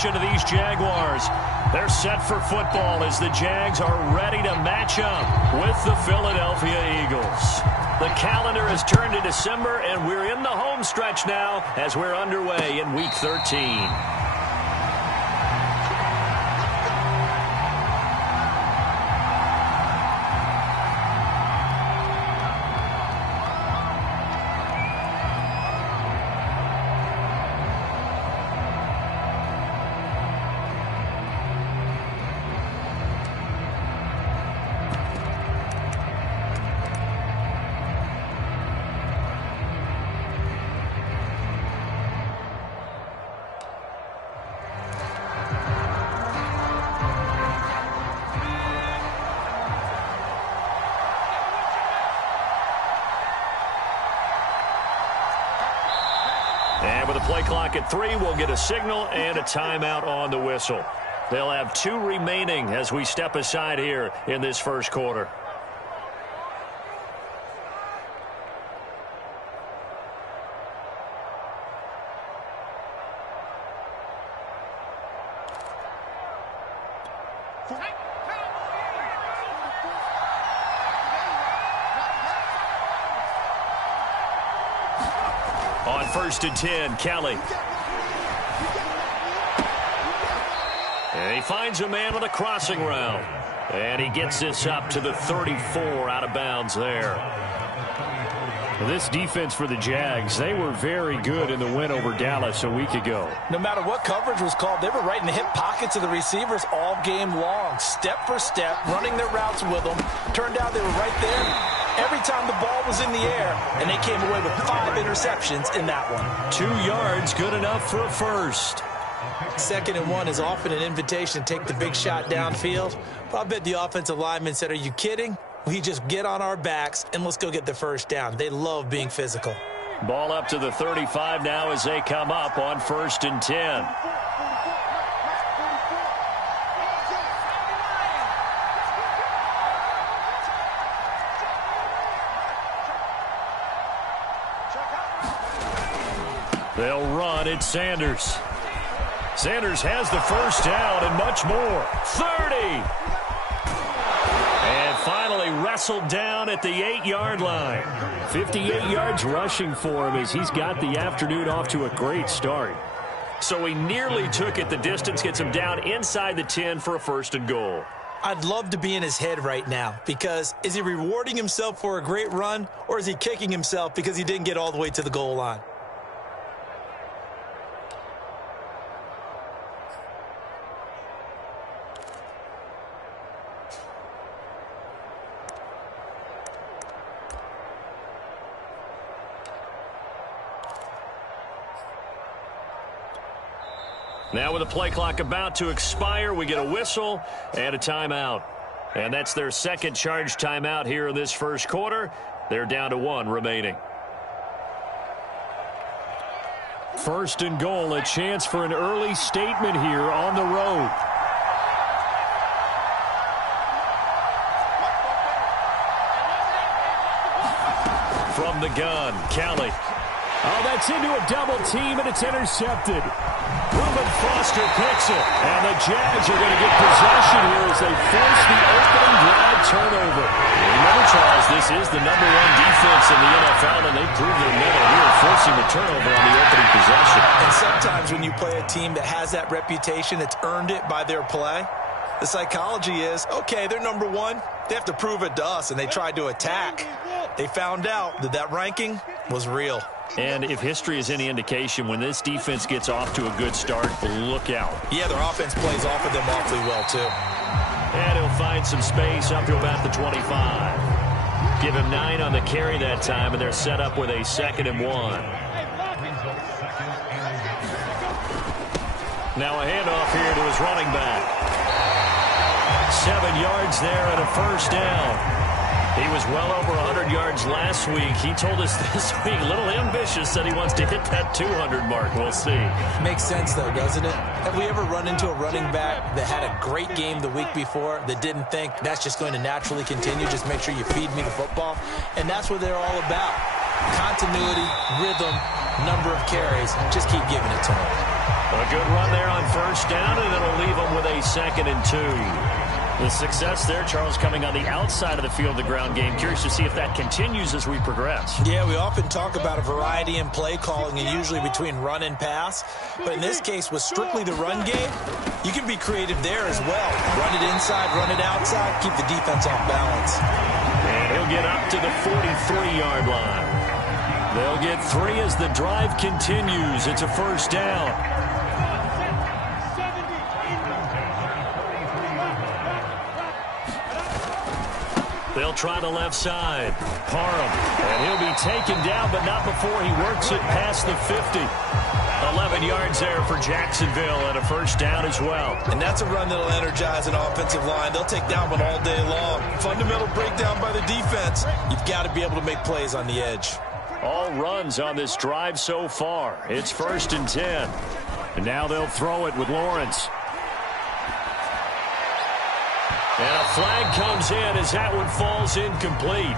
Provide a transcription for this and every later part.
formation of these Jaguars. They're set for football as the Jags are ready to match up with the Philadelphia Eagles. The calendar has turned to December, and we're in the home stretch now as we're underway in Week 13. And with the play clock at 3, we'll get a signal and a timeout on the whistle. They'll have 2 remaining as we step aside here in this first quarter. On 1st and 10, Kelly. And he finds a man on the crossing route. And he gets this up to the 34 out of bounds there. This defense for the Jags, they were very good in the win over Dallas a week ago. No matter what coverage was called, they were right in the hip pockets of the receivers all game long, step for step, running their routes with them. Turned out they were right there every time the ball was in the air, and they came away with 5 interceptions in that one. 2 yards, good enough for a first. 2nd and 1 is often an invitation to take the big shot downfield. But I bet the offensive lineman said, are you kidding? We just get on our backs and let's go get the first down. They love being physical. Ball up to the 35 now as they come up on 1st and 10. They'll run. It's Sanders. Sanders has the first down and much more. 30. And finally wrestled down at the 8-yard line. 58 yards rushing for him as he's got the afternoon off to a great start. So he nearly took it the distance, gets him down inside the 10 for a 1st and goal. I'd love to be in his head right now because is he rewarding himself for a great run or is he kicking himself because he didn't get all the way to the goal line? Now with the play clock about to expire, we get a whistle and a timeout. And that's their 2nd charge timeout here in this first quarter. They're down to 1 remaining. 1st and goal, a chance for an early statement here on the road. From the gun, Kelly. Oh, that's into a double team, and it's intercepted. Reuben Foster picks it. And the Jags are going to get possession here as they force the opening drive turnover. Remember, Charles, this is the #1 defense in the NFL, and they prove their mettle here, forcing the turnover on the opening possession. And sometimes when you play a team that has that reputation, it's earned it by their play. The psychology is, okay, they're #1. They have to prove it to us, and they tried to attack. They found out that that ranking was real. And if history is any indication, when this defense gets off to a good start, look out. Yeah, their offense plays off of them awfully well, too. And he'll find some space up to about the 25. Give him 9 on the carry that time, and they're set up with a 2nd and 1. Now a handoff here to his running back. 7 yards there and a first down. He was well over 100 yards last week. He told us this week, a little ambitious, that he wants to hit that 200 mark. We'll see. Makes sense, though, doesn't it? Have we ever run into a running back that had a great game the week before that didn't think that's just going to naturally continue? Just make sure you feed me the football. And that's what they're all about. Continuity, rhythm, number of carries. Just keep giving it to them. A good run there on first down, and it'll leave them with a 2nd and 2. The success there, Charles, coming on the outside of the field, the ground game. Curious to see if that continues as we progress. Yeah, we often talk about a variety in play calling and usually between run and pass. But in this case, with strictly the run game, you can be creative there as well. Run it inside, run it outside, keep the defense off balance. And he'll get up to the 43-yard line. They'll get 3 as the drive continues. It's a first down. They'll try the left side. Parham. And he'll be taken down, but not before he works it past the 50. 11 yards there for Jacksonville and a first down as well. And that's a run that'll energize an offensive line. They'll take that one all day long. Fundamental breakdown by the defense. You've got to be able to make plays on the edge. All runs on this drive so far. It's 1st and 10. And now they'll throw it with Lawrence. And a flag comes in as that one falls incomplete.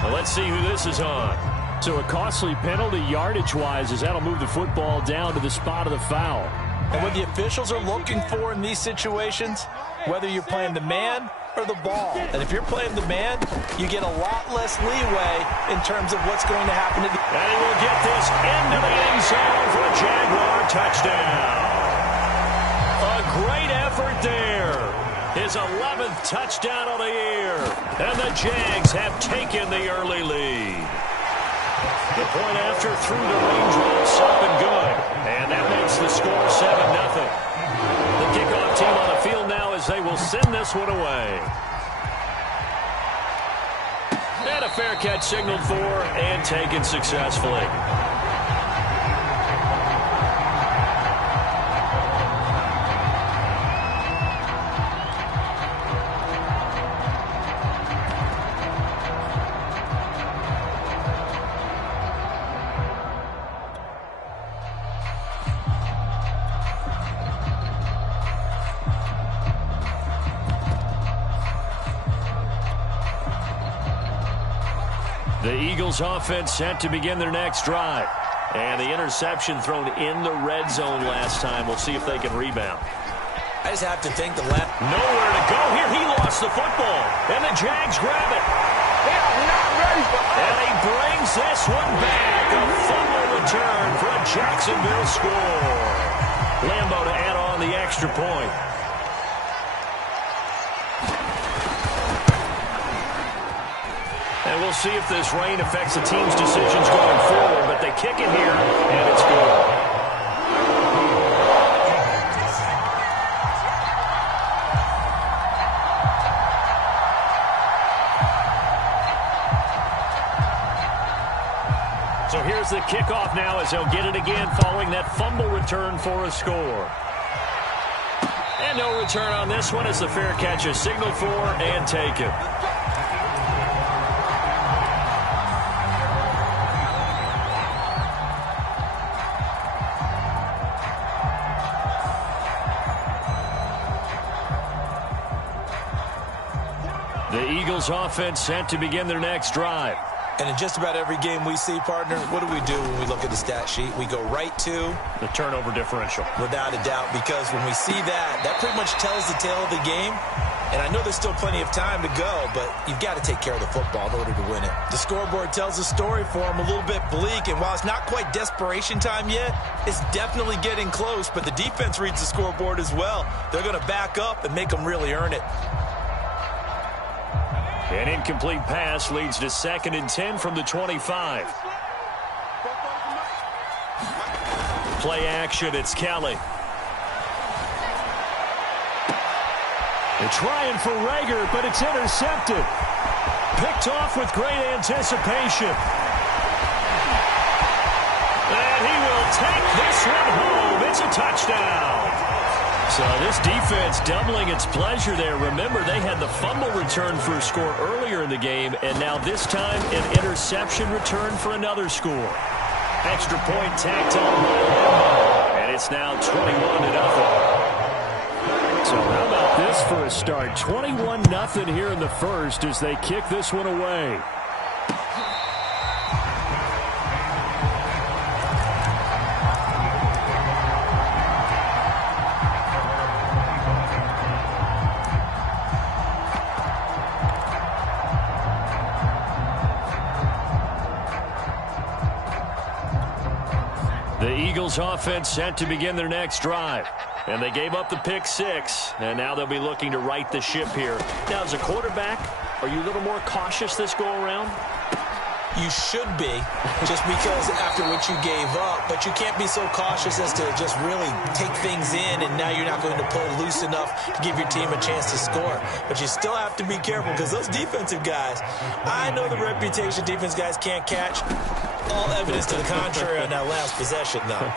Well, let's see who this is on. So a costly penalty yardage-wise as that'll move the football down to the spot of the foul. And what the officials are looking for in these situations, whether you're playing the man or the ball. And if you're playing the man, you get a lot less leeway in terms of what's going to happen. And he will get this into the end zone for a Jaguar touchdown. A great effort there. His 11th touchdown of the year. And the Jags have taken the early lead. The point after through the range routes up and good. And that makes the score 7-0. The kickoff team on the field now as they will send this one away. And a fair catch signaled for and taken successfully. The Eagles offense set to begin their next drive. And the interception thrown in the red zone last time. We'll see if they can rebound. I just have to think the left. Nowhere to go here. He lost the football. And the Jags grab it. They are not ready for us. And he brings this one back. A fumble return for a Jacksonville score. Lambo to add on the extra point. And we'll see if this rain affects the team's decisions going forward, but they kick it here, and it's good. So here's the kickoff now as they'll get it again following that fumble return for a score. And no return on this one as the fair catch is signaled for and taken. The Eagles offense set to begin their next drive. And in just about every game we see, partner, what do we do when we look at the stat sheet? We go right to the turnover differential. Without a doubt, because when we see that, that pretty much tells the tale of the game. And I know there's still plenty of time to go, but you've got to take care of the football in order to win it. The scoreboard tells a story for them, a little bit bleak. And while it's not quite desperation time yet, it's definitely getting close. But the defense reads the scoreboard as well. They're going to back up and make them really earn it. An incomplete pass leads to 2nd and 10 from the 25. Play action, it's Kelly. They're trying for Rager, but it's intercepted. Picked off with great anticipation. And he will take this one home. It's a touchdown. So this defense doubling its pleasure there. Remember, they had the fumble return for a score earlier in the game, and now this time an interception return for another score. Extra point tacked on by Lambo, and it's now 21-0. So how about this for a start? 21-0 here in the first as they kick this one away. Eagles offense set to begin their next drive. And they gave up the pick 6, and now they'll be looking to right the ship here. Now, as a quarterback, are you a little more cautious this go-around? You should be, just because after what you gave up, but you can't be so cautious as to just really take things in, and now you're not going to play loose enough to give your team a chance to score. But you still have to be careful, because those defensive guys, I know the reputation defense guys can't catch. All evidence to the contrary on that last possession, though.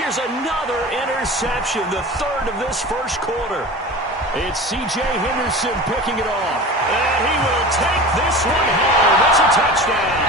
Here's another interception, the third of this first quarter. It's C.J. Henderson picking it off. And he will take this one home. It's a touchdown.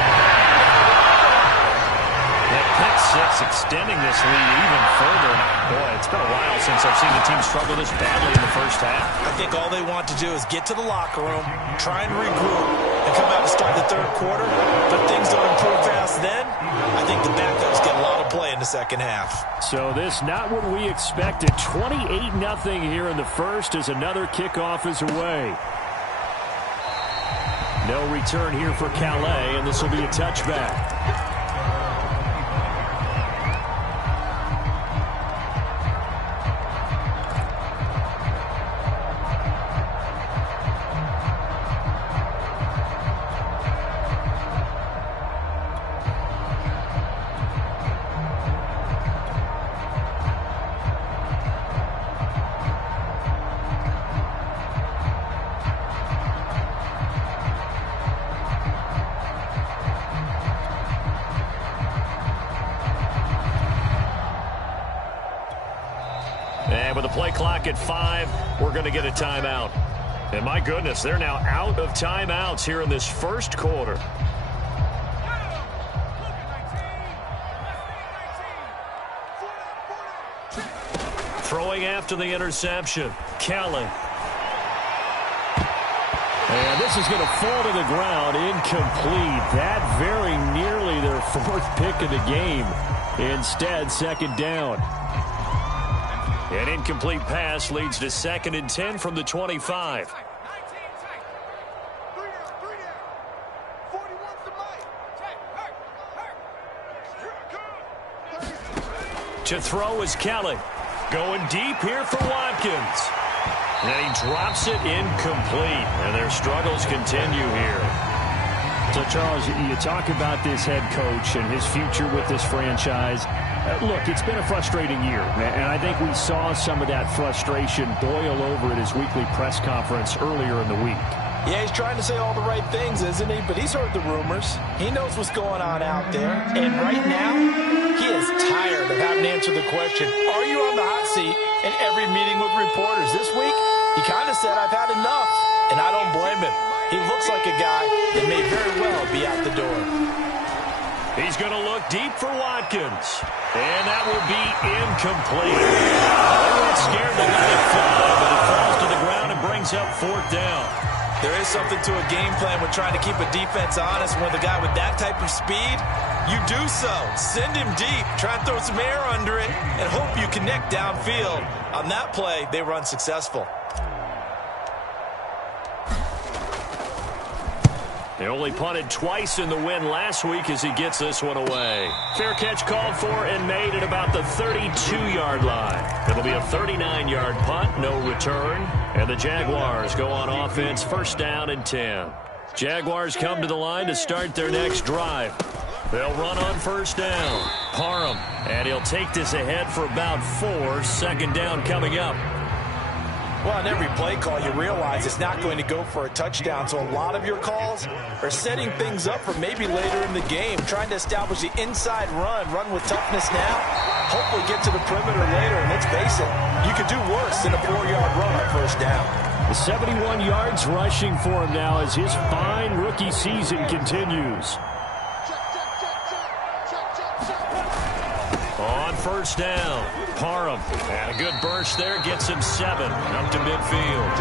That pick 6 extending this lead even further. Boy, it's been a while since I've seen the team struggle this badly in the first half. I think all they want to do is get to the locker room, try and regroup, and come out to start the third quarter. But things don't improve fast then. I think the backups get a lot of play in the second half. So this not what we expected. 28-0 here in the first as another kickoff is away. No return here for Calais, and this will be a touchback. And with the play clock at 5, we're going to get a timeout. And my goodness, they're now out of timeouts here in this first quarter. Throwing after the interception, Kelly. And this is going to fall to the ground, incomplete. That very nearly their 4th pick of the game. Instead, second down. An incomplete pass leads to 2nd and 10 from the 25. To throw is Kelly. Going deep here for Watkins. And he drops it incomplete. And their struggles continue here. So, Charles, you talk about this head coach and his future with this franchise. Look, it's been a frustrating year, and I think we saw some of that frustration boil over at his weekly press conference earlier in the week. Yeah, he's trying to say all the right things, isn't he? But he's heard the rumors. He knows what's going on out there. And right now, he is tired of having to answer the question, are you on the hot seat in every meeting with reporters? This week, he kind of said, I've had enough, and I don't blame him. He looks like a guy that may very well be out the door. He's going to look deep for Watkins. And that will be incomplete. They weren't scared to let it fly, but it falls to the ground and brings up 4th down. There is something to a game plan with trying to keep a defense honest. When the guy with that type of speed, you do so. Send him deep. Try and throw some air under it and hope you connect downfield. On that play, they were unsuccessful. They only punted twice in the win last week as he gets this one away. Fair catch called for and made at about the 32-yard line. It'll be a 39-yard punt, no return. And the Jaguars go on offense, 1st down and 10. Jaguars come to the line to start their next drive. They'll run on 1st down. Parham, and he'll take this ahead for about 4. 2nd down coming up. Well, on every play call, you realize it's not going to go for a touchdown. So a lot of your calls are setting things up for maybe later in the game, trying to establish the inside run with toughness now, hopefully get to the perimeter later. And let's face it, you could do worse than a 4-yard run on 1st down. 71 yards rushing for him now as his fine rookie season continues. On 1st down, Parham. And a good burst there gets him 7 up to midfield.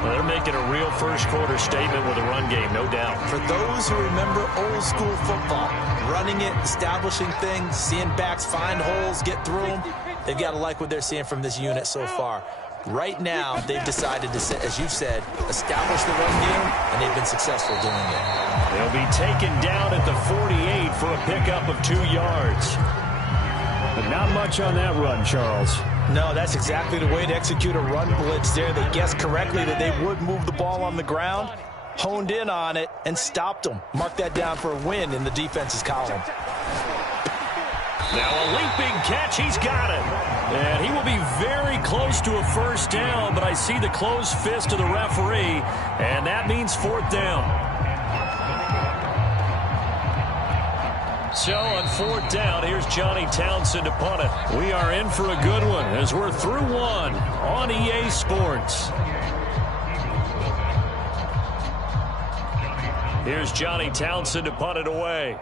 Well, they're making a real first quarter statement with a run game, no doubt. For those who remember old school football, running it, establishing things, seeing backs find holes, get through them, they've got to like what they're seeing from this unit so far. Right now, they've decided to, as you said, establish the run game, and they've been successful doing it. They'll be taken down at the 48 for a pickup of 2 yards. But not much on that run, Charles. No, that's exactly the way to execute a run blitz there. They guessed correctly that they would move the ball on the ground, honed in on it, and stopped them. Mark that down for a win in the defense's column. Now a leaping catch. He's got it. And he will be very close to a first down, but I see the closed fist of the referee, and that means fourth down. So on fourth down, here's Johnny Townsend to punt it. We are in for a good one as we're through one on EA Sports. Here's Johnny Townsend to punt it away.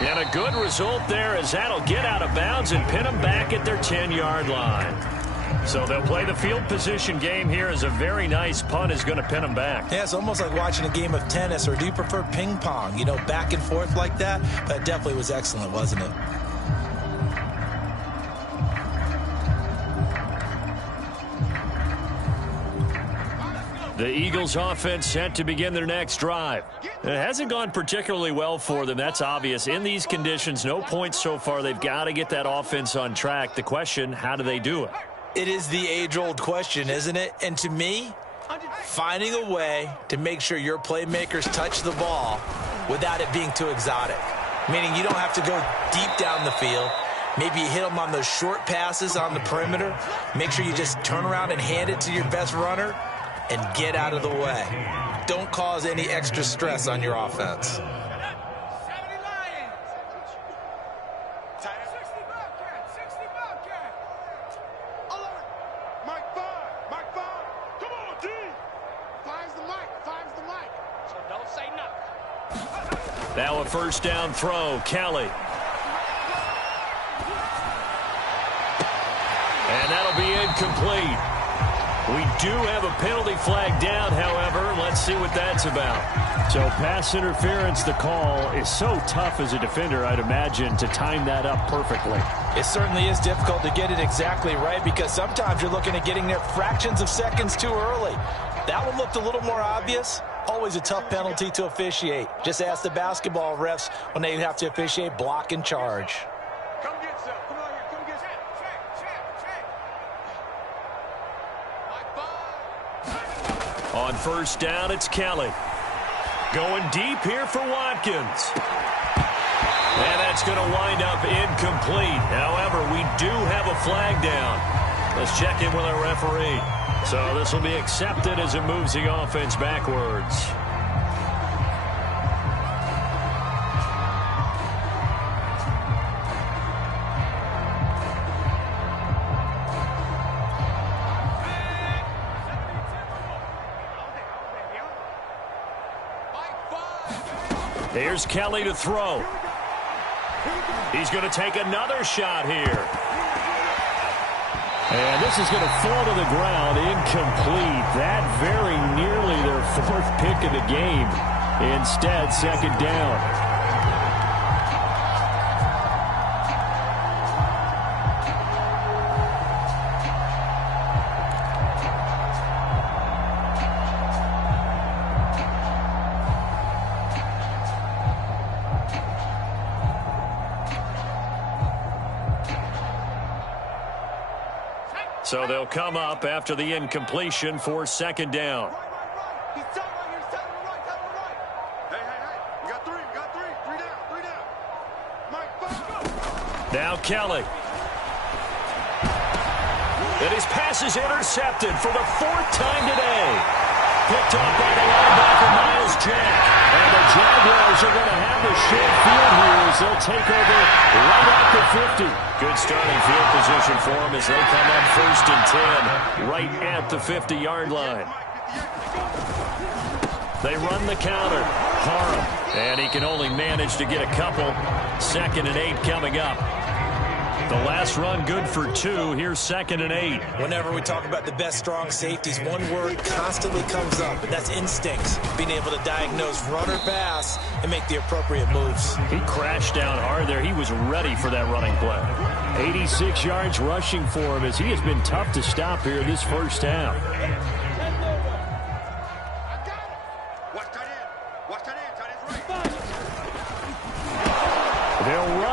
And a good result there as that'll get out of bounds and pin them back at their 10-yard line. So they'll play the field position game here as a very nice punt is going to pin them back. Yeah, it's almost like watching a game of tennis, or do you prefer ping pong? You know, back and forth like that? But it definitely was excellent, wasn't it? The Eagles offense set to begin their next drive. It hasn't gone particularly well for them. That's obvious. In these conditions, no points so far. They've got to get that offense on track. The question, how do they do it? It is the age-old question, isn't it? And to me, finding a way to make sure your playmakers touch the ball without it being too exotic. Meaning you don't have to go deep down the field. Maybe you hit them on those short passes on the perimeter. Make sure you just turn around and hand it to your best runner and get out of the way. Don't cause any extra stress on your offense. Now a first down throw, Kelly. And that'll be incomplete. We do have a penalty flag down, however. Let's see what that's about. So pass interference, the call is so tough as a defender, I'd imagine, to time that up perfectly. It certainly is difficult to get it exactly right because sometimes you're looking at getting there fractions of seconds too early. That one looked a little more obvious. Always a tough penalty to officiate. Just ask the basketball refs when they have to officiate block and charge. Come get some. Come on here. Come get some. On first down, it's Kelly. Going deep here for Watkins. And that's going to wind up incomplete. However, we do have a flag down. Let's check in with our referee. So this will be accepted as it moves the offense backwards. Here's Kelly to throw. He's going to take another shot here. And this is going to fall to the ground, incomplete. That very nearly their fourth pick of the game. Instead, second down. So they'll come up after the incompletion for second down. He's telling right here. He's telling him right. Telling him right. Hey. You got three. You got three. Three down. Mike, go. Now Kelly. And his pass is intercepted for the fourth time today. Picked up by the linebacker, Myles Jack. And the Jaguars are going to have the short field here as they'll take over right at the 50. Good starting field position for them as they come up first and 10 right at the 50-yard line. They run the counter. Parham. And he can only manage to get a couple. 2nd and 8 coming up. The last run good for 2. Here's 2nd and 8. Whenever we talk about the best strong safeties, one word constantly comes up, and that's instincts. Being able to diagnose run or pass and make the appropriate moves. He crashed down hard there. He was ready for that running play. 86 yards rushing for him as he has been tough to stop here this first half.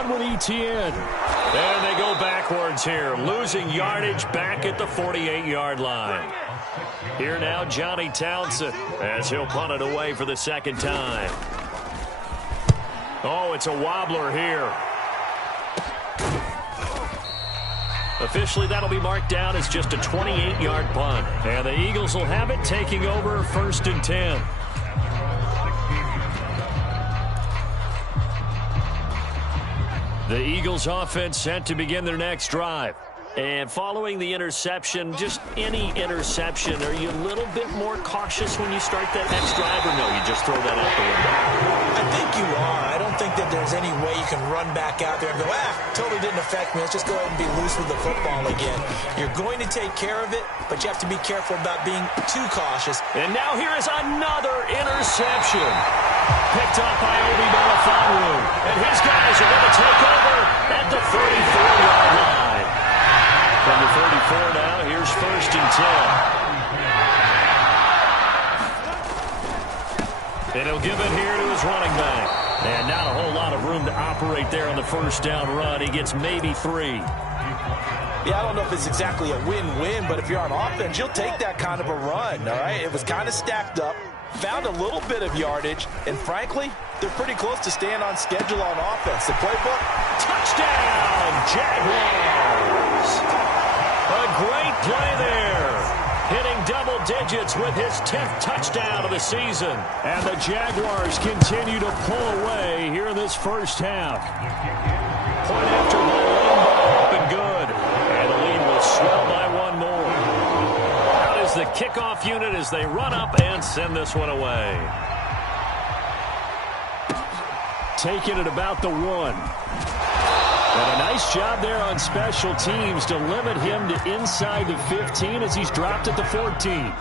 run with Etienne. And they go backwards here, losing yardage back at the 48-yard line. Here now, Johnny Townsend, as he'll punt it away for the second time. Oh, it's a wobbler here. Officially, that'll be marked down as just a 28-yard punt. And the Eagles will have it, taking over 1st and 10. The Eagles offense set to begin their next drive. And following the interception, just any interception, are you a little bit more cautious when you start that next drive, or no, you just throw that out the window? I think you are. I don't think that there's any way you can run back out there and go, totally didn't affect me. Let's just go ahead and be loose with the football again. You're going to take care of it, but you have to be careful about being too cautious. And now here is another interception. Picked up by Obi Melifonwu. And his guys are going to take over at the 34-yard line. From the 34 now, here's 1st and 10. And he'll give it here to his running back. And not a whole lot of room to operate there on the first down run. He gets maybe 3. Yeah, I don't know if it's exactly a win-win, but if you're on offense, you'll take that kind of a run, all right? It was kind of stacked up, found a little bit of yardage, and frankly, they're pretty close to staying on schedule on offense. The playbook, touchdown, Jaguars! A great play there. Hitting double digits with his 10th touchdown of the season. And the Jaguars continue to pull away here in this first half. Point after ball, up and good. And the lead will swell by 1 more. Out is the kickoff unit as they run up and send this one away. Taking it about the 1. And a nice job there on special teams to limit him to inside the 15 as he's dropped at the 14.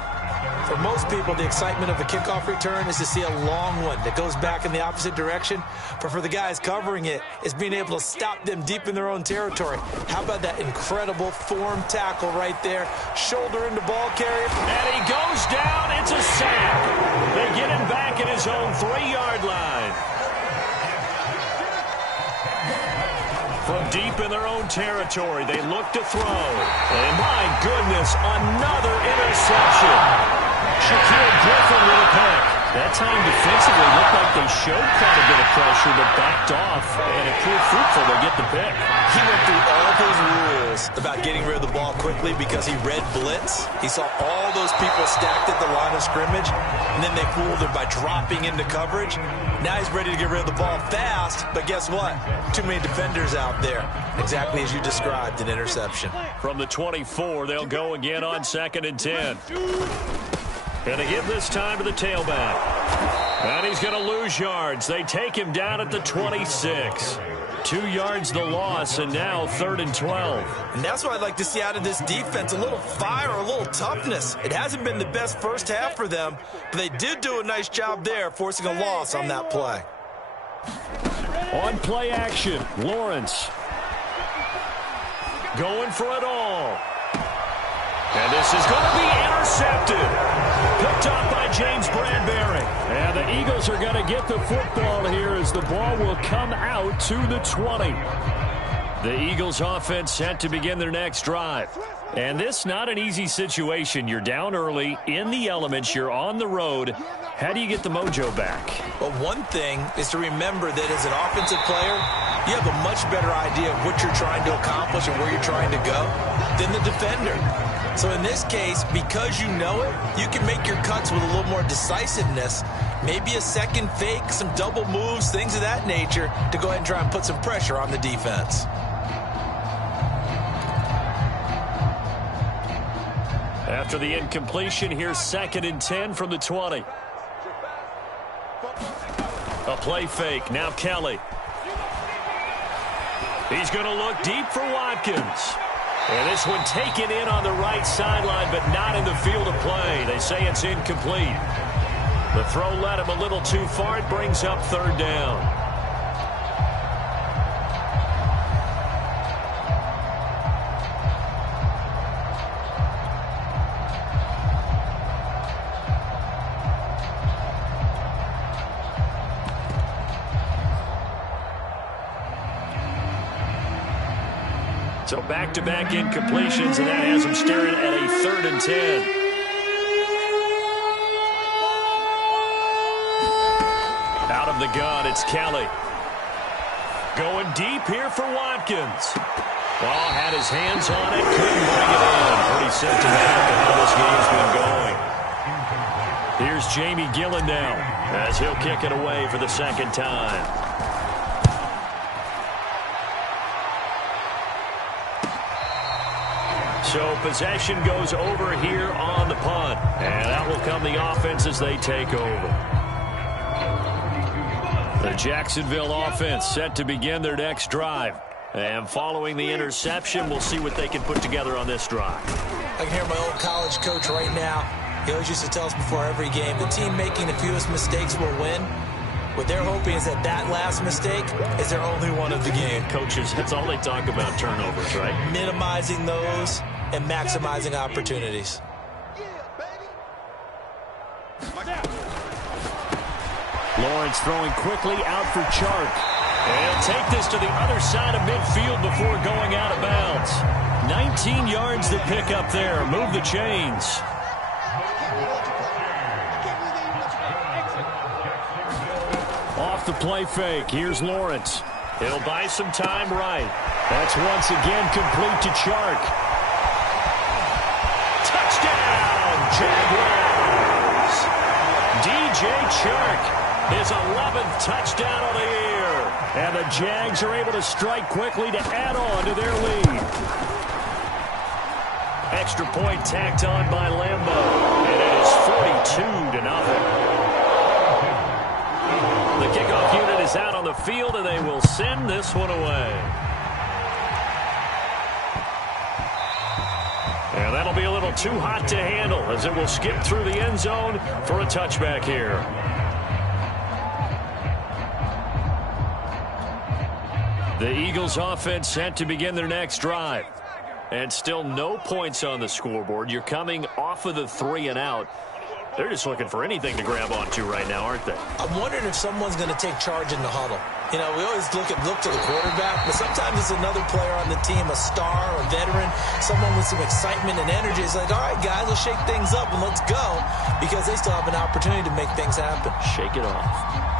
For most people, the excitement of a kickoff return is to see a long one that goes back in the opposite direction. But for the guys covering it, it's being able to stop them deep in their own territory. How about that incredible form tackle right there? Shoulder into ball carrier. And he goes down. It's a sack. They get him back at his own 3-yard line. From deep in their own territory, they look to throw. And my goodness, another interception. Shaquille Griffin with a pick. That time defensively looked like they showed quite a bit of pressure, but backed off, and it proved fruitful to get the pick. He went through all those rules about getting rid of the ball quickly because he read blitz. He saw all those people stacked at the line of scrimmage, and then they fooled him by dropping into coverage. Now he's ready to get rid of the ball fast, but guess what? Too many defenders out there. Exactly as you described, an interception. From the 24, they'll go again on 2nd and 10. And they give this time to the tailback. And he's going to lose yards. They take him down at the 26. 2 yards the loss, and now 3rd and 12. And that's what I'd like to see out of this defense, a little fire, a little toughness. It hasn't been the best first half for them, but they did do a nice job there, forcing a loss on that play. On play action, Lawrence. Going for it all. And this is going to be intercepted. Picked up by James Bradbury. And the Eagles are going to get the football here as the ball will come out to the 20. The Eagles offense set to begin their next drive. And this not an easy situation. You're down early, in the elements, you're on the road. How do you get the mojo back? Well, one thing is to remember that as an offensive player, you have a much better idea of what you're trying to accomplish and where you're trying to go than the defender. So in this case, because you know it, you can make your cuts with a little more decisiveness. Maybe a second fake, some double moves, things of that nature to go ahead and try and put some pressure on the defense. After the incompletion, here's 2nd and 10 from the 20. A play fake. Now Kelly. He's going to look deep for Watkins. And this one taken in on the right sideline, but not in the field of play. They say it's incomplete. The throw led him a little too far. It brings up 3rd down. So back-to-back incompletions, and that has them staring at a 3rd and 10. Out of the gun, it's Kelly. Going deep here for Watkins. Well, had his hands on it, couldn't bring it in. Pretty symptomatic of how this game's been going. Here's Jamie Gillen now, as he'll kick it away for the 2nd time. So possession goes over here on the punt. And that will come the offense as they take over. The Jacksonville offense set to begin their next drive. And following the interception, we'll see what they can put together on this drive. I can hear my old college coach right now. He always used to tell us before every game, the team making the fewest mistakes will win. What they're hoping is that that last mistake is their only one of the game. Coaches, that's all they talk about, turnovers, right? Minimizing those and maximizing opportunities. Lawrence throwing quickly out for Chark. And he'll take this to the other side of midfield before going out of bounds. 19 yards to pick up there. Move the chains. Off the play fake. Here's Lawrence. He'll buy some time right. That's once again complete to Chark. Touchdown, Jaguars! DJ Chark, his 11th touchdown of the year. And the Jags are able to strike quickly to add on to their lead. Extra point tacked on by Lambeau. And it is 42-0. The kickoff unit is out on the field, and they will send this one away. And that'll be a little too hot to handle as it will skip through the end zone for a touchback here. The Eagles offense set to begin their next drive. And still no points on the scoreboard. You're coming off of the 3 and out. They're just looking for anything to grab onto right now, aren't they? I'm wondering if someone's going to take charge in the huddle. You know, we always look to the quarterback, but sometimes it's another player on the team, a star, a veteran, someone with some excitement and energy. It's like, all right, guys, let's shake things up and let's go, because they still have an opportunity to make things happen. Shake it off.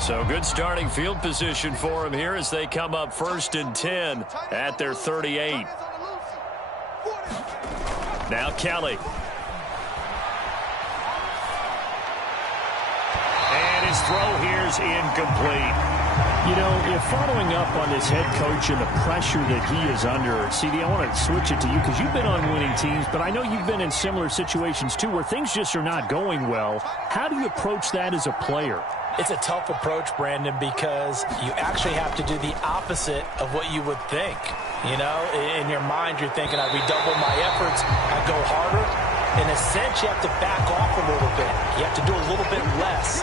So good starting field position for them here as they come up 1st and 10 at their 38. Now Kelly. And his throw here's incomplete. You know, if following up on this head coach and the pressure that he is under, CD, I want to switch it to you because you've been on winning teams, but I know you've been in similar situations too where things just are not going well. How do you approach that as a player? It's a tough approach, Brandon, because you actually have to do the opposite of what you would think. You know, in your mind, you're thinking, I redouble my efforts, I go harder. In a sense, you have to back off a little bit. You have to do a little bit less.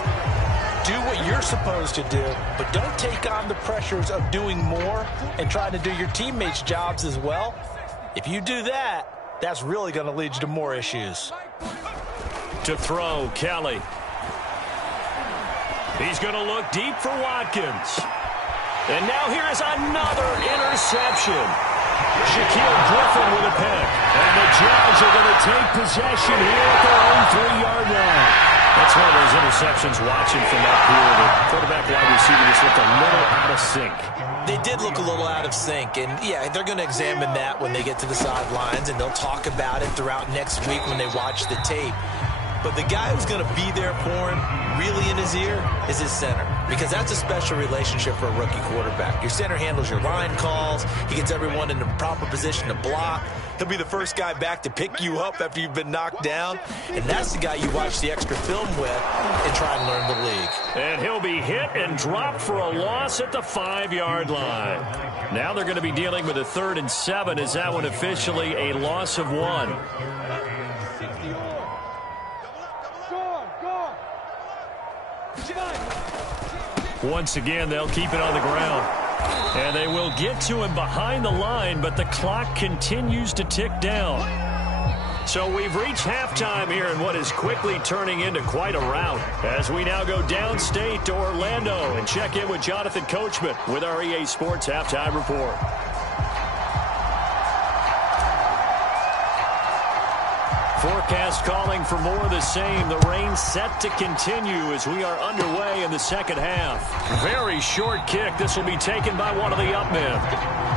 Do what you're supposed to do, but don't take on the pressures of doing more and trying to do your teammates' jobs as well. If you do that, that's really going to lead you to more issues. To throw, Kelly. He's going to look deep for Watkins. And now here is another interception. Shaquille Griffin with a pick. And the Jags are going to take possession here at their own 3-yard line. That's one of those interceptions watching from up here. The quarterback wide receiver just looked a little out of sync. They did look a little out of sync. And, yeah, they're going to examine that when they get to the sidelines. And they'll talk about it throughout next week when they watch the tape. But the guy who's going to be there for him, really in his ear, is his center. Because that's a special relationship for a rookie quarterback. Your center handles your line calls. He gets everyone in the proper position to block. He'll be the first guy back to pick you up after you've been knocked down. And that's the guy you watch the extra film with and try and learn the league. And he'll be hit and dropped for a loss at the 5-yard line. Now they're going to be dealing with a 3rd and 7. Is that one officially a loss of 1? Once again, they'll keep it on the ground. And they will get to him behind the line, but the clock continues to tick down. So we've reached halftime here in what is quickly turning into quite a rout as we now go downstate to Orlando and check in with Jonathan Coachman with our EA Sports Halftime Report. Forecast calling for more of the same. The rain set to continue as we are underway in the second half. Very short kick. This will be taken by one of the up men.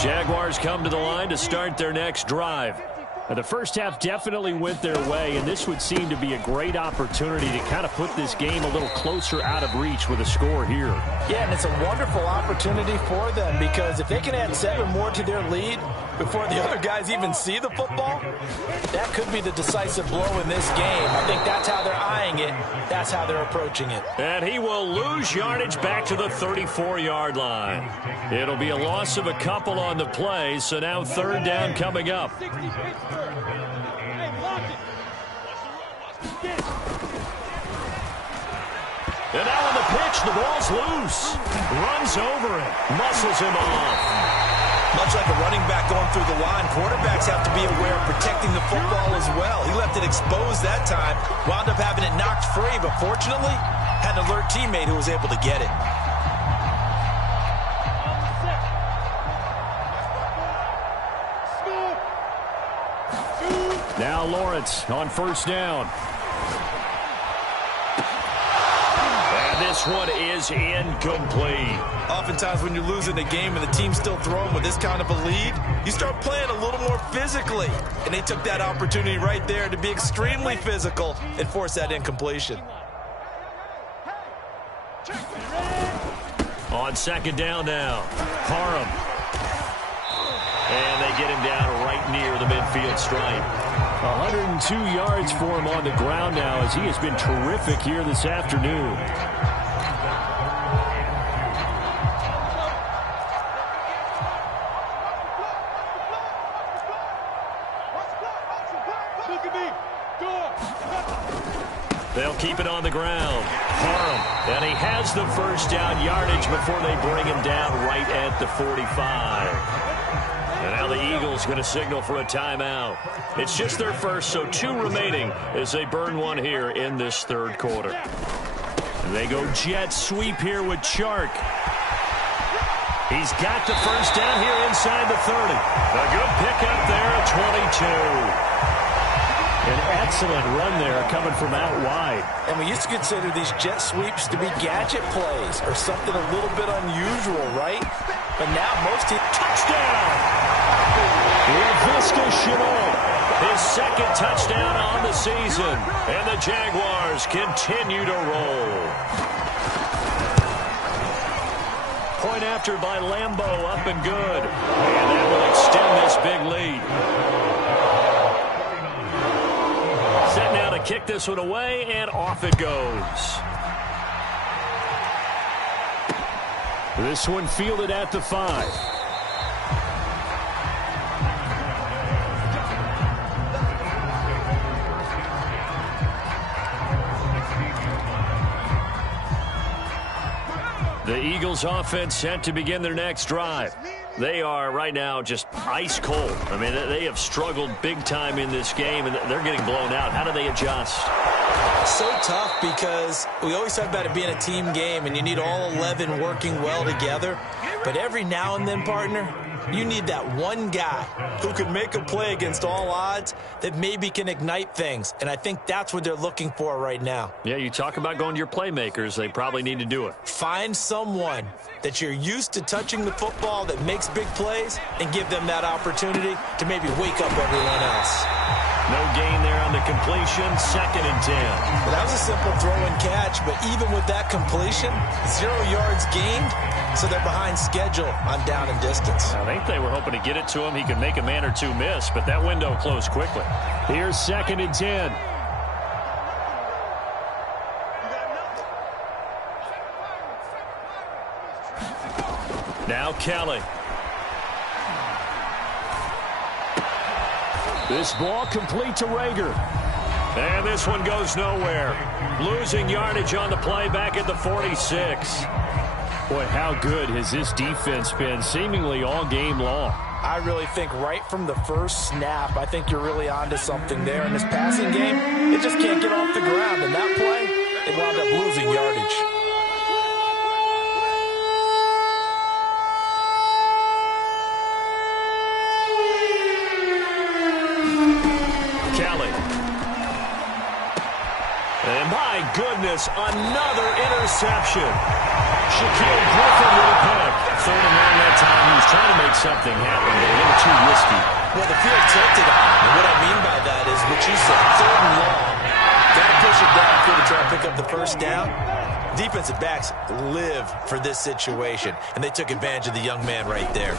Jaguars come to the line to start their next drive. The first half definitely went their way, and this would seem to be a great opportunity to kind of put this game a little closer out of reach with a score here. Yeah, and it's a wonderful opportunity for them because if they can add 7 more to their lead before the other guys even see the football, that could be the decisive blow in this game. I think that's how they're eyeing it. That's how they're approaching it. And he will lose yardage back to the 34-yard line. It'll be a loss of a couple on the play, so now third down coming up. And now on the pitch, the ball's loose. Runs over it. Muscles him off. Much like a running back going through the line, quarterbacks have to be aware of protecting the football as well. He left it exposed that time, wound up having it knocked free, but fortunately, had an alert teammate who was able to get it. Now Lawrence on first down. And this one is incomplete. Oftentimes when you're losing a game and the team's still throwing with this kind of a lead, you start playing a little more physically. And they took that opportunity right there to be extremely physical and force that incompletion. On second down now, Parham. And they get him down right near the midfield stripe. 102 yards for him on the ground now as he has been terrific here this afternoon. They'll keep it on the ground. Parham, and he has the first down yardage before they bring him down right at the 45. And now the Eagles going to signal for a timeout. It's just their first, so 2 remaining as they burn one here in this third quarter. And they go jet sweep here with Chark. He's got the first down here inside the 30. A good pickup there at 22. An excellent run there coming from out wide. And we used to consider these jet sweeps to be gadget plays or something a little bit unusual, right? But now most teams... Touchdown! Laviska Shenault, his second touchdown on the season. And the Jaguars continue to roll. Point after by Lambeau, up and good. And that will extend this big lead. Set now to kick this one away, and off it goes. This one fielded at the 5. The Eagles offense set to begin their next drive. They are right now just ice cold. I mean, they have struggled big time in this game, and they're getting blown out. How do they adjust? So tough because we always talk about it being a team game, and you need all 11 working well together. But every now and then, partner, you need that one guy who can make a play against all odds that maybe can ignite things. And I think that's what they're looking for right now. Yeah, you talk about going to your playmakers. They probably need to do it. Find someone that you're used to touching the football that makes big plays and give them that opportunity to maybe wake up everyone else. No gain there on the completion, 2nd and 10. Well, that was a simple throw and catch, but even with that completion, 0 yards gained, so they're behind schedule on down and distance. I think they were hoping to get it to him. He could make a man or two miss, but that window closed quickly. Here's 2nd and 10. Now Kelly. This ball complete to Rager. And this one goes nowhere. Losing yardage on the play back at the 46. Boy, how good has this defense been seemingly all game long? I really think right from the first snap, I think you're really onto something there. In this passing game, it just can't get off the ground. And that play, it wound up losing yardage. Kelly. And my goodness, another interception. Shaquille Griffin with a pick. Third and long that time. He was trying to make something happen, but a little too risky. Well, the field tilted on him. And what I mean by that is what you said, third and long. Got to push it downfield to try to pick up the first down. Defensive backs live for this situation, and they took advantage of the young man right there.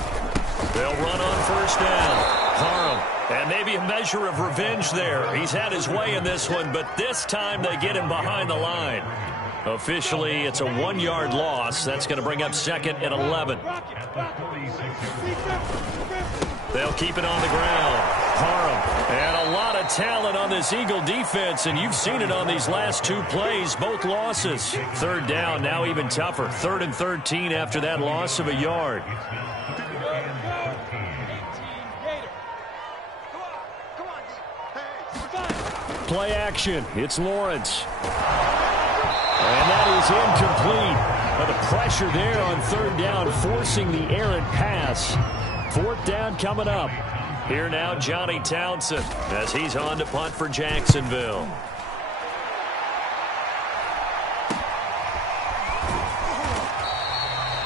They'll run on first down. Parham. And maybe a measure of revenge there. He's had his way in this one, but this time they get him behind the line. Officially, it's a 1-yard loss. That's going to bring up second and 11. They'll keep it on the ground. Parham. And a lot of talent on this Eagle defense, and you've seen it on these last two plays, both losses. Third down, now even tougher. 3rd and 13 after that loss of a yard. Play action. It's Lawrence. And that is incomplete. But the pressure there on third down, forcing the errant pass. Fourth down coming up. Here now, Johnny Townsend, as he's on to punt for Jacksonville.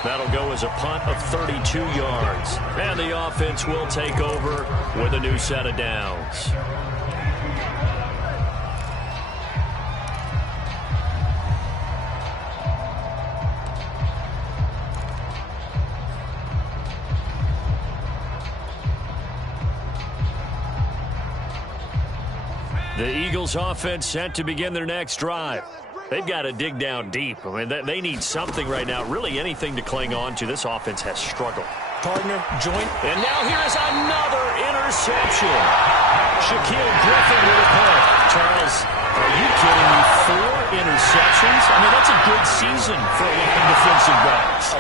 That'll go as a punt of 32 yards. And the offense will take over with a new set of downs. The Eagles offense set to begin their next drive. They've got to dig down deep. I mean, they need something right now, really anything to cling on to. This offense has struggled. Partner, joint. And now here is another interception. Shaquille Griffin with a pick. Charles, are you kidding me? 4 interceptions? I mean, that's a good season for a lot of defensive backs.